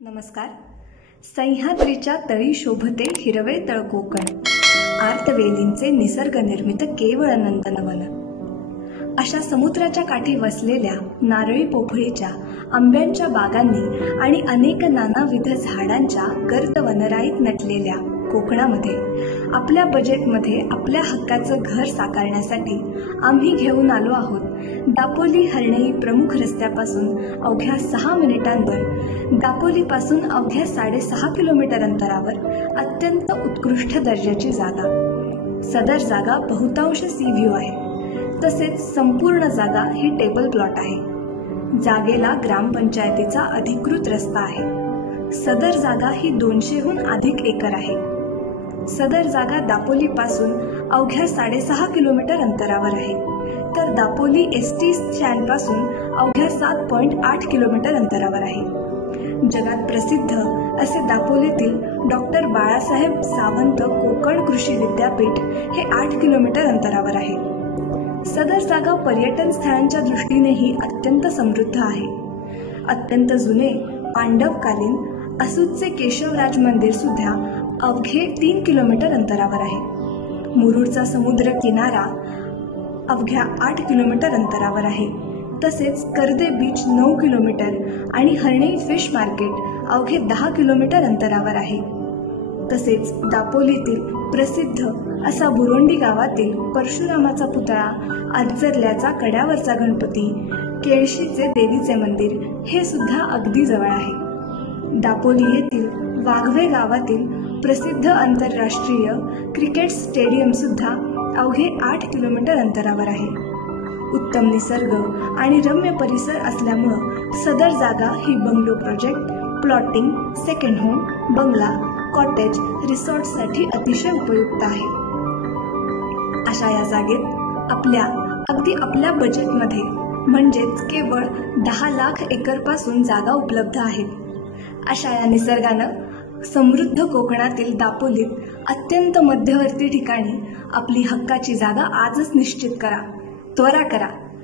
नमस्कार. सह्याद्रीच्या तळी शोभते हिरवे तळ कोकण, आर्तवेलींचे निसर्ग निर्मित केवळ नंदनवन. अशा समुद्राच्या काठी वसलेल्या नारळी पोफळीच्या आंब्यांच्या बागांनी आणि अनेक नानाविध झाडांच्या गर्द वनराईत नटलेल्या कोकणामध्ये आपल्या बजेटमध्ये आपल्या हक्काचं घर साकारण्यासाठी आम्ही घेऊन आलो आहोत दापोली हर्णेई प्रमुख रस्त्यापासून अवघ्या 6 मिनिटांवर, दापोलीपासून अवघ्या 6.5 किलोमीटर अंतरावर अत्यंत उत्कृष्ट दर्जाची जागा. सदर जागा बहुतांश सी व्ह्यू आहे. तसेच संपूर्ण जागा ही टेबल प्लॉट आहे. जागेला ग्रामपंचायतीचा अधिकृत रस्ता आहे. सदर जागा ही 200हून अधिक एकर आहे. सदर जागा दापोलीपासून अवघ्या 6.5 किलोमीटर अंतरावर आहे, तर दापोली एसटी स्टँडपासून अवघ्या 7.8 किलोमीटर अंतरावर आहे. जगात प्रसिद्ध असे दापोलीतील डॉक्टर बाळासाहेब सावंत कोकण कृषी विद्यापीठ हे 8 किलोमीटर अंतरावर आहे. सदर जागा पर्यटन स्थळांच्या दृष्टीनेही अत्यंत समृद्ध आहे. अत्यंत जुने पांडवकालीन असूदचे केशवराज मंदिर सुद्धा अवघे 3 किलोमीटर अंतरावर आहे. मुरुडचा समुद्र किनारा अवघ्या 8 किलोमीटर अंतरावर आहे. तसेच कर्दे बीच 9 किलोमीटर आणि हर्णेई फिश मार्केट अवघे 10 किलोमीटर अंतरावर आहे. तसेच दापोलीतील प्रसिद्ध असा बुरोंडी गावातील परशुरामाचा पुतळा, आजरल्याचा कड्यावरचा गणपती, केळशीचे देवीचे मंदिर हे सुद्धा अगदी जवळ आहे. दापोली येथील वाघवे गावातील प्रसिद्ध आंतरराष्ट्रीय क्रिकेट स्टेडियम सुद्धा अवघे 8 किलोमीटर अंतरावर आहे. उत्तम निसर्ग आणि रम्य परिसर असल्यामुळं सदर जागा ही bungalow project, plotting, second home, बंगला, कॉटेज, रिसॉर्टसाठी अतिशय उपयुक्त आहे. अशा या जागेत अगदी आपल्या बजेटमध्ये म्हणजेच केवळ 10 लाख एकरपासून जागा उपलब्ध आहेत. अशा या निसर्गानं समृद्ध कोकणातील दापोलीत अत्यंत मध्यवर्ती ठिकाणी आपली हक्काची जागा आजच निश्चित करा. त्वरा करा.